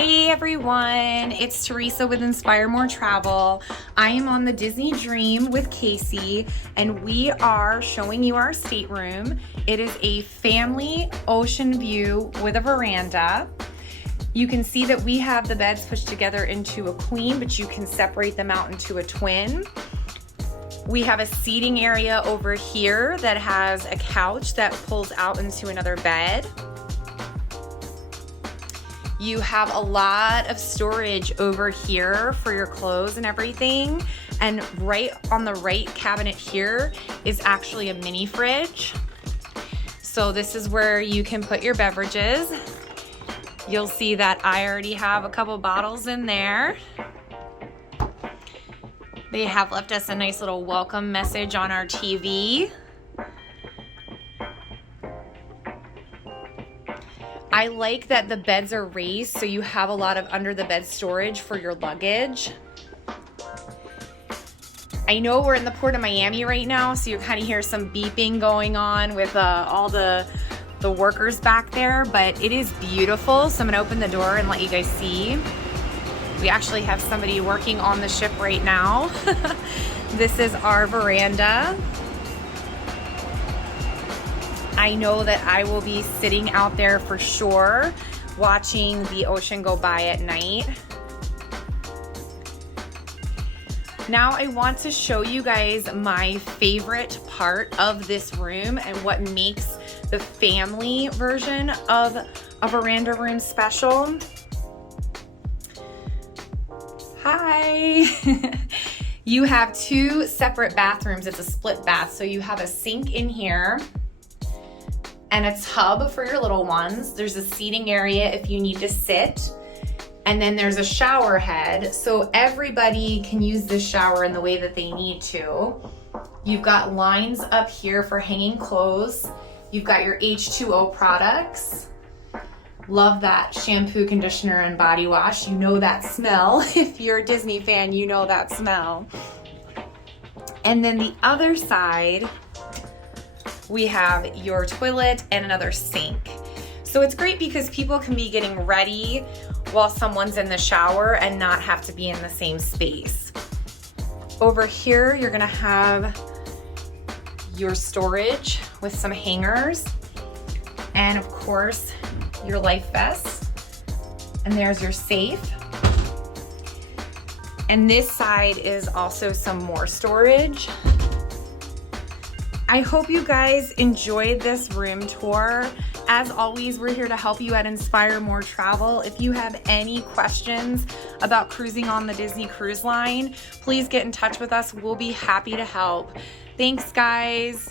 Hey everyone, it's Teresa with Inspire More Travel. I am on the Disney Dream with Casey and we are showing you our stateroom. It is a family ocean view with a veranda. You can see that we have the beds pushed together into a queen, but you can separate them out into a twin. We have a seating area over here that has a couch that pulls out into another bed. You have a lot of storage over here for your clothes and everything. And right on the right cabinet here is actually a mini fridge. So this is where you can put your beverages. You'll see that I already have a couple bottles in there. They have left us a nice little welcome message on our TV. I like that the beds are raised, so you have a lot of under the bed storage for your luggage. I know we're in the Port of Miami right now, so you kind of hear some beeping going on with all the workers back there, but it is beautiful. So I'm gonna open the door and let you guys see. We actually have somebody working on the ship right now. This is our veranda. I know that I will be sitting out there for sure, watching the ocean go by at night. Now I want to show you guys my favorite part of this room and what makes the family version of a veranda room special. Hi! You have two separate bathrooms. It's a split bath, so you have a sink in here and a tub for your little ones. There's a seating area if you need to sit. And then there's a shower head, so everybody can use this shower in the way that they need to. You've got lines up here for hanging clothes. You've got your H2O products. Love that shampoo, conditioner, and body wash. You know that smell. If you're a Disney fan, you know that smell. And then the other side, we have your toilet and another sink. So it's great because people can be getting ready while someone's in the shower and not have to be in the same space. Over here, you're gonna have your storage with some hangers and of course, your life vest. And there's your safe. And this side is also some more storage. I hope you guys enjoyed this room tour. As always, we're here to help you at Inspire More Travel. If you have any questions about cruising on the Disney Cruise Line, please get in touch with us. We'll be happy to help. Thanks, guys.